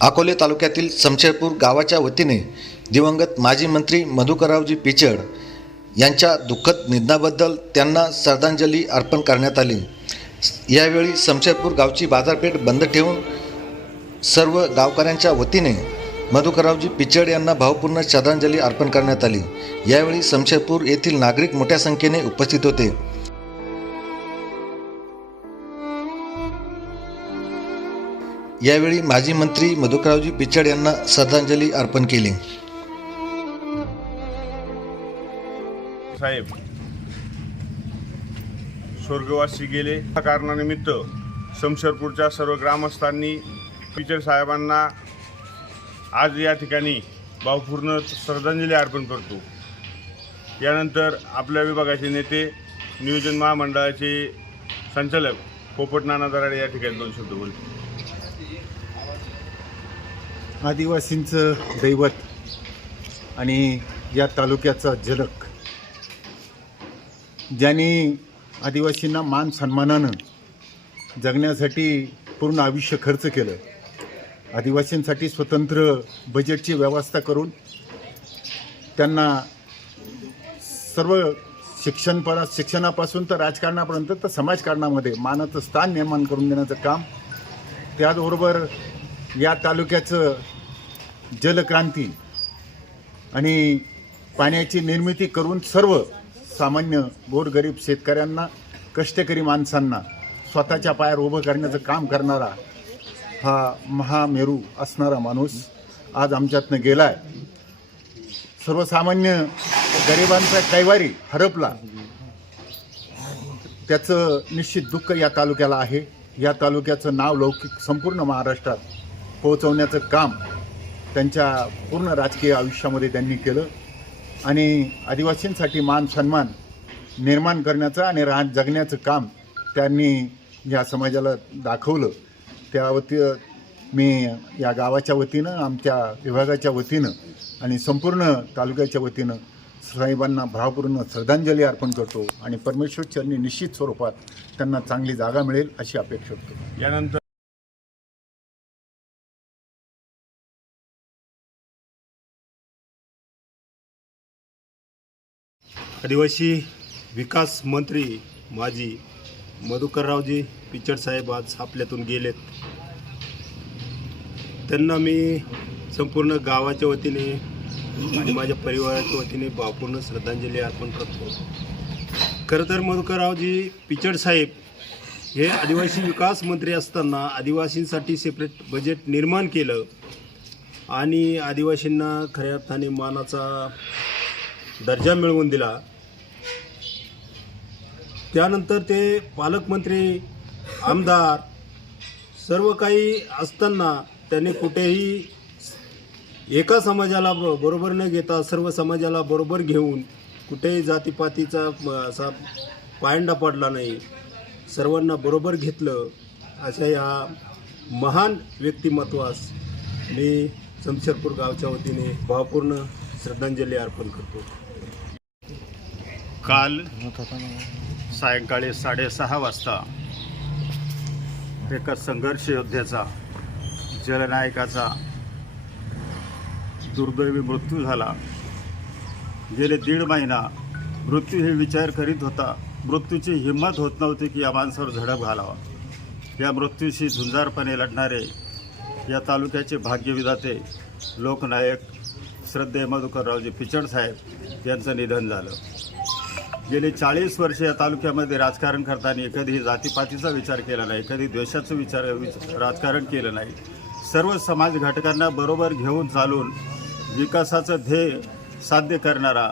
अकोले तालुक्यातील समशेरपूर गावाच्या वतीने दिवंगत माजी मंत्री मधुकररावजी पिचड यांच्या दुःखद निधनाबद्दल त्यांना श्रद्धांजली अर्पण करण्यात आली. यावेळी समशेरपूर गावची बाजारपेठ बंद ठेवून सर्व गावकऱ्यांच्या वतीने मधुकररावजी पिचड यांना भावपूर्ण श्रद्धांजली अर्पण करण्यात आली. यावेळी समशेरपूर येथील नागरिक मोठ्या संख्येने उपस्थित होते. यावेळी माजी मंत्री मधुकरावजी पिचड यांना श्रद्धांजली अर्पण केली. साहेब स्वर्गवासी गेले. त्या कारणानिमित्त शमशेरपूरच्या सर्व ग्रामस्थांनी पिचड साहेबांना आज या ठिकाणी भावपूर्ण श्रद्धांजली अर्पण करतो. यानंतर आपल्या विभागाचे नेते नियोजन महामंडळाचे संचालक पोपट नाना दराडे या ठिकाणी दोन शब्द बोलतो आदिवासींचं दैवत आणि या तालुक्याचा झलक. ज्यांनी आदिवासींना मान सन्मानानं जगण्यासाठी पूर्ण आयुष्य खर्च केलं आदिवासींसाठी स्वतंत्र बजेटची व्यवस्था करून त्यांना सर्व शिक्षणपणा शिक्षणापासून तर राजकारणापर्यंत तर समाजकारणामध्ये मानाचं स्थान निर्माण करून देण्याचं काम त्याचबरोबर या तालुक्याचं जलक्रांती आणि पाण्याची निर्मिती करून सर्व सामान्य गोरगरीब शेतकऱ्यांना कष्टकरी माणसांना स्वतःच्या पायावर उभं करण्याचं काम करणारा हा महामेरू असणारा माणूस आज आमच्यातनं गेला आहे सर्वसामान्य गरिबांचा कैवारी हरपला. त्याचं निश्चित दुःख या तालुक्याला आहे. या तालुक्याचं नाव लौकिक संपूर्ण महाराष्ट्रात पोहोचवण्याचं काम त्यांच्या पूर्ण राजकीय आयुष्यामध्ये त्यांनी केलं. आणि आदिवासींसाठी मान सन्मान निर्माण करण्याचं आणि राह जगण्याचं काम त्यांनी या समाजाला दाखवलं. त्या वती मी या गावाच्या वतीनं आमच्या विभागाच्या वतीनं आणि संपूर्ण तालुक्याच्या वतीनं साहेबांना भावपूर्ण श्रद्धांजली अर्पण करतो आणि परमेश्वर चरणी निश्चित स्वरूपात त्यांना चांगली जागा मिळेल अशी अपेक्षा करतो. यानंतर आदिवासी विकास मंत्री माजी मधुकररावजी पिचड साहेब आज आपल्यातून गेलेत. त्यांना मी संपूर्ण गावाच्या वतीने आणि माझ्या परिवाराच्या वतीने भावपूर्ण श्रद्धांजली अर्पण करतो. खरं तर मधुकररावजी पिचड साहेब हे आदिवासी विकास मंत्री असताना आदिवासींसाठी सेपरेट बजेट निर्माण केलं आणि आदिवासींना खऱ्या अर्थाने मानाचा दर्जा मिळवून दिला. त्यानंतर ते पालकमंत्री आमदार सर्व काही असताना त्यांनी कुठेही एका समाजाला ब- बरोबर न घेता सर्व समाजाला बरोबर घेऊन कुठेही जातीपातीचा असा पायंडा पडला नाही. सर्वांना बरोबर घेतलं. अशा या महान व्यक्तिमत्वास मी शमशेरपूर गावच्या वतीने भावपूर्ण श्रद्धांजली अर्पण करतो. काल सायंकाळी साडेसहा वाजता एका संघर्ष योद्ध्याचा जलनायकाचा दुर्दैवी मृत्यू झाला. गेले दीड महिना मृत्यू हे विचार करीत होता. मृत्यूची हिंमत होत नव्हती की या माणसावर झडप घालावा. या मृत्यूशी झुंजारपणे लढणारे या तालुक्याचे भाग्यविधाते लोकनायक श्रद्धे मधुकररावजी पिचड साहेब यांचं निधन झालं. गेले चाळीस वर्ष या तालुक्यामध्ये राजकारण करताना कधी जातीपातीचा विचार केला नाही कधी द्वेषाचं विचार राजकारण केलं नाही. सर्व समाज घटकांना बरोबर घेऊन चालून विकासाचं ध्येय साध्य करणारा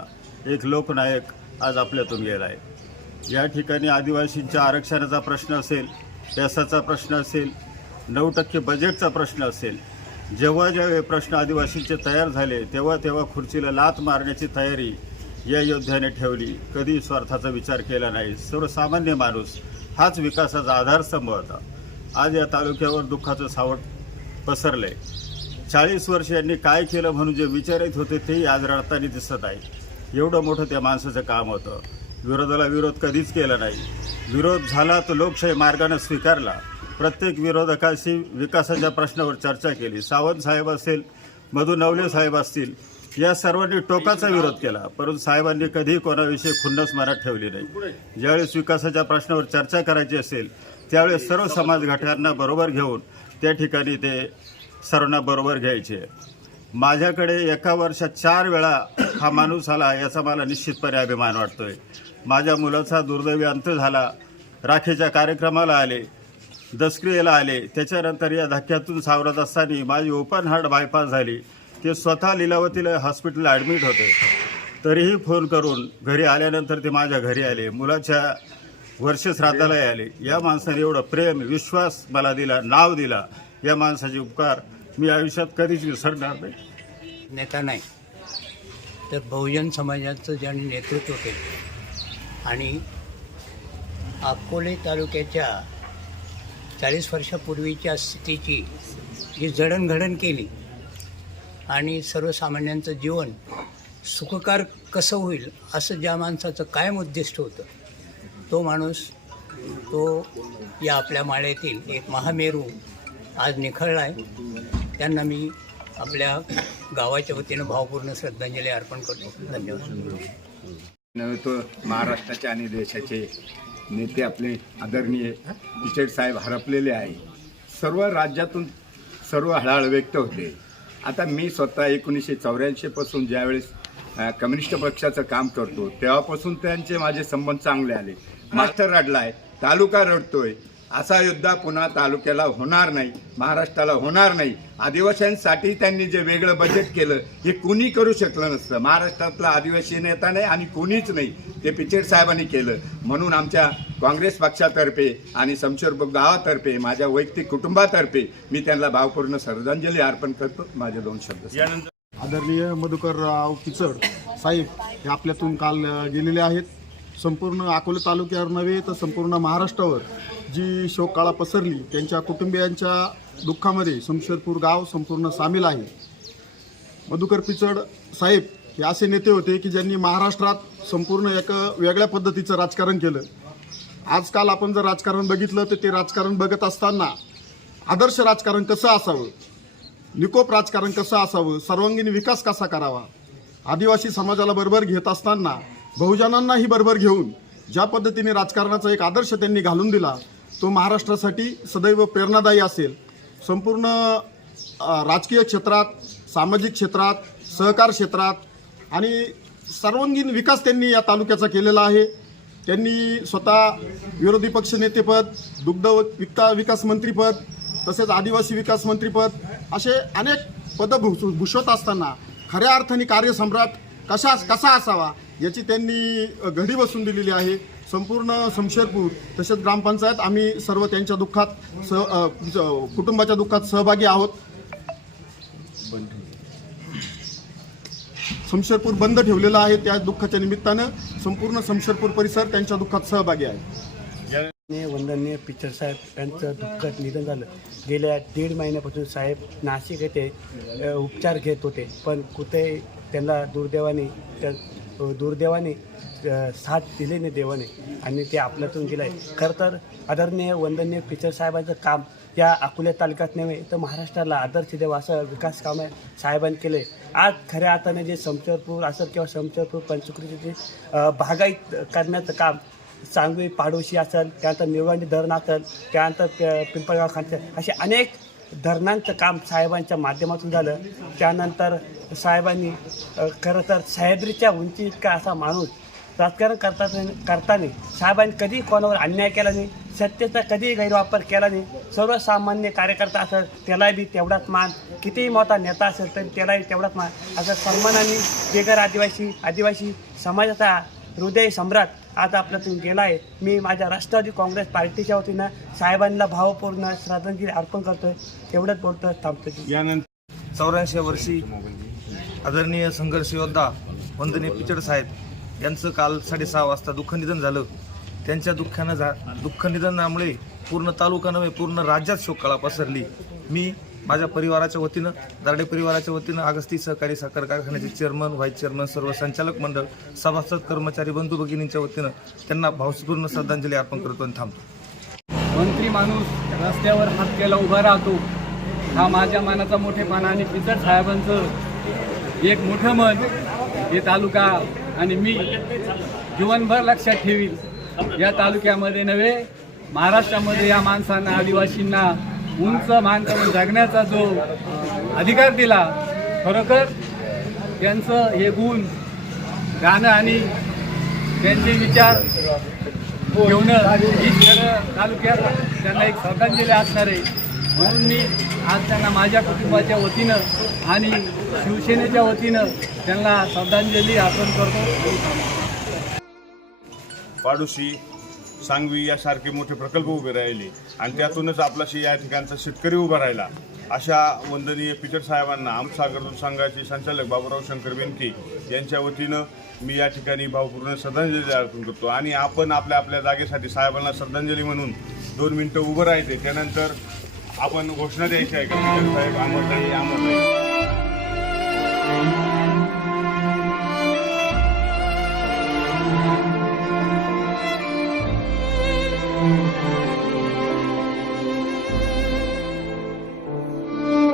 एक लोकनायक आज आपल्यातून गेला आहे. या ठिकाणी आदिवासींच्या आरक्षणाचा प्रश्न असेल व्यासाचा प्रश्न असेल नऊ टक्के बजेटचा प्रश्न असेल जेव्हा जेव्हा हे प्रश्न आदिवासींचे तयार झाले तेव्हा तेव्हा खुर्चीला लात मारण्याची तयारी या योद्ध्याने ठेवली. कधी स्वार्थाचा विचार केला नाही. सर्वसामान्य माणूस हाच विकासाचा आधारस्तंभ होता आज या तालुक्यावर दुःखाचं सावट आहे चाळीस वर्ष यांनी काय केलं म्हणून जे विचारित होते तेही आज रडताना दिसत आहे. एवढं मोठं त्या माणसाचं काम होतं. विरोधाला विरोध कधीच केला नाही. विरोध झाला तर लोकशाही मार्गाने स्वीकारला. प्रत्येक विरोधकाशी विकासाच्या प्रश्नावर चर्चा केली. सावंत साहेब असेल मधु नवले साहेब असतील या सर्वांनी टोकाचा विरोध केला. परंतु साहेबांनी कधीही कोणाविषयी खुन्नस मनात ठेवली नाही. ज्यावेळेस विकासाच्या प्रश्नावर चर्चा करायची असेल त्यावेळेस सर्व समाज घटकांना बरोबर घेऊन त्या ठिकाणी ते सर्वांना बरोबर घ्यायचे. माझ्याकडे एका वर्षात चार वेळा हा माणूस आला याचा मला निश्चितपणे अभिमान वाटतोय. माझ्या मुलाचा दुर्दैवी अंत झाला. राखीच्या कार्यक्रमाला आले दसक्रियेला आले. त्याच्यानंतर या धक्क्यातून सावरत असताना माझी ओपन हार्ट बायपास झाली. ते स्वतः लिलावतीला हॉस्पिटलला ॲडमिट होते. तरीही फोन करून घरी आल्यानंतर ते माझ्या घरी आले. मुलाच्या वर्ष वर्षश्राद्धालाही आले. या माणसाने एवढं प्रेम विश्वास मला दिला नाव दिला. या माणसाचे उपकार मी आयुष्यात कधीच विसरणार नाही. नेता नाही. तर बहुजन समाजाचं ज्याने नेतृत्व केलं आणि अकोले तालुक्याच्या चाळीस वर्षापूर्वीच्या स्थितीची जी जडणघडण केली आणि सर्वसामान्यांचं जीवन सुखकार कसं होईल असं ज्या माणसाचं कायम उद्दिष्ट होतं तो माणूस तो या आपल्या माळ्यातील एक महामेरू आज निखळला आहे त्यांना मी आपल्या गावाच्या वतीनं भावपूर्ण श्रद्धांजली अर्पण करतो. धन्यवाद. नव्हे तो महाराष्ट्राचे आणि देशाचे नेते आपले आदरणीय पिचड साहेब हरपलेले आहे. सर्व राज्यातून सर्व हळहळ व्यक्त होते. आता मी स्वतः एकोणीसशे चौऱ्याऐंशीपासून ज्यावेळेस कम्युनिस्ट पक्षाचं काम करतो तेव्हापासून त्यांचे माझे संबंध चांगले आले. मास्टर रडलाय तालुका रडतोय असा युद्ध पुन्हा तालुक्याला होणार नाही महाराष्ट्राला होणार नाही. आदिवासींसाठी त्यांनी जे वेगळं बजेट केलं हे कुणी करू शकलं नसतं. महाराष्ट्रातला आदिवासी नेता नाही आणि कुणीच नाही ते पिचेड साहेबांनी केलं. म्हणून आमच्या काँग्रेस पक्षातर्फे आणि समशेरपूर गावातर्फे माझ्या वैयक्तिक कुटुंबातर्फे मी त्यांना भावपूर्ण श्रद्धांजली अर्पण करतो. माझे दोन शब्द यानंतर आदरणीय मधुकरराव पिचड साहेब हे आपल्यातून काल गेलेले आहेत. संपूर्ण अकोले तालुक्यावर नव्हे तर संपूर्ण महाराष्ट्रावर. जी शोककाळा पसरली त्यांच्या कुटुंबियांच्या दुःखामध्ये शमशेरपूर गाव संपूर्ण सामील आहे. मधुकर पिचड साहेब हे असे नेते होते की ज्यांनी महाराष्ट्रात संपूर्ण एक वेगळ्या पद्धतीचं राजकारण केलं. आजकाल आपण जर राजकारण बघितलं तर ते राजकारण बघत असताना आदर्श राजकारण कसं असावं? निकोप राजकारण कसं असावं? सर्वांगीण विकास कसा करावा? आदिवासी समाजाला बरोबर घेत असताना बहुजनांनाही बरोबर घेऊन ज्या पद्धतीने राजकारणाचा एक आदर्श त्यांनी घालून दिला तो महाराष्ट्रासाठी सदैव प्रेरणादायी असेल. संपूर्ण राजकीय क्षेत्रात सामाजिक क्षेत्रात सहकार क्षेत्रात आणि सर्वांगीण विकास त्यांनी या तालुक्याचा केलेला आहे. त्यांनी स्वतः विरोधी पक्षनेतेपद दुग्ध विका विकास मंत्रीपद तसेच आदिवासी विकास मंत्रीपद असे अनेक पदं भू भूषवत असताना खऱ्या अर्थाने कार्यसम्राट कशा कसा असावा याची त्यांनी घडी बसून दिलेली आहे. संपूर्ण शमशेरपूर तसेच ग्रामपंचायत आम्ही सर्व त्यांच्या दुःखात सह कुटुंबाच्या दुःखात सहभागी आहोत. शमशेरपूर बंद ठेवलेलं आहे त्या दुःखाच्या निमित्तानं संपूर्ण शमशेरपूर परिसर त्यांच्या दुःखात सहभागी आहे. वंदनीय पिक्चर साहेब यांचं दुःखद निधन झालं. गेल्या दीड महिन्यापासून साहेब नाशिक येथे उपचार घेत होते पण कुठे त्यांना दुर्दैवाने त्या दुर्दैवाने साथ दिले नाही देवाने. आणि ते आपल्यातून गेलं आहे खरं तर आदरणीय वंदनीय पिचर साहेबांचं काम या अकोल्या तालुक्यात नव्हे तर महाराष्ट्राला आदर्श देव असं विकास कामं साहेबांनी केले. आज खऱ्या अर्थाने जे समचरपूर असेल किंवा समचरपूर पंचकृतीचे जे भागाईत बागायत करण्याचं काम सांगवी पाडोशी असेल त्यानंतर निवडणी धरण असेल त्यानंतर पिंपळगाव खानचं असे अनेक धरणांचं काम साहेबांच्या माध्यमातून झालं. त्यानंतर साहेबांनी खरं तर सह्याद्रीच्या उंची इतका असा माणूस राजकारण करता करताना साहेबांनी कधी कोणावर अन्याय केला नाही सत्तेचा कधीही गैरवापर केला नाही. सर्वसामान्य कार्यकर्ता असेल त्यालाही बी तेवढाच मान. कितीही मोठा नेता असेल तरी त्यालाही तेवढाच मान. असं सन्मानाने बेगर आदिवासी आदिवासी समाजाचा हृदय सम्राट आज आपल्यातून गेला आहे मी माझ्या राष्ट्रवादी काँग्रेस पार्टीच्या वतीनं साहेबांना भावपूर्ण श्रद्धांजली अर्पण करतोय. तेवढंच बोलतो थांबतो. यानंतर चौऱ्याऐंशी वर्षी आदरणीय संघर्ष योद्धा वंदनीय पिचड साहेब यांचं काल साडेसहा वाजता दुःख निधन झालं. त्यांच्या दुःखानं झा दुःख निधनामुळे पूर्ण तालुका नव्हे पूर्ण राज्यात शोककळा पसरली. मी माझ्या परिवाराच्या वतीनं दारडे परिवाराच्या वतीनं आगस्ती सहकारी साखर कारखान्याचे चेअरमन व्हाईस चेअरमन सर्व संचालक मंडळ सभासद कर्मचारी बंधू भगिनींच्या वतीनं त्यांना भावपूर्ण श्रद्धांजली अर्पण करतो आणि थांबतो. मंत्री माणूस रस्त्यावर हात उभा राहतो. हा माझ्या मनाचा मोठेपणा आणि पिचड साहेबांचं एक मोठं मन हे तालुका आणि मी जीवनभर लक्षात ठेवी या तालुक्यामध्ये नव्हे महाराष्ट्रामध्ये या माणसांना आदिवासींना उंच मान करून जगण्याचा जो अधिकार दिला खरोखर त्यांचं हे गुण गाणं आणि त्यांचे विचार घेऊन हीच खरं तालुक्यात त्यांना एक श्रद्धांजली असणार आहे. म्हणून मी आज त्यांना माझ्या कुटुंबाच्या वतीनं आणि शिवसेनेच्या वतीनं त्यांना श्रद्धांजली अर्पण करतो. पाडोशी सांगवी यासारखे मोठे प्रकल्प उभे राहिले आणि त्यातूनच आपलाशी या ठिकाणचा शेतकरी उभा राहिला. अशा वंदनीय पिचर साहेबांना आमसागर दूध संघाचे संचालक बाबूराव शंकर बेनके यांच्या वतीनं मी या ठिकाणी भावपूर्ण श्रद्धांजली अर्पण करतो आणि आपण आपल्या आपल्या जागेसाठी साहेबांना श्रद्धांजली म्हणून दोन मिनटं उभं राहायचे. त्यानंतर आपण घोषणा द्यायची आहे का? पिचर साहेब आमदार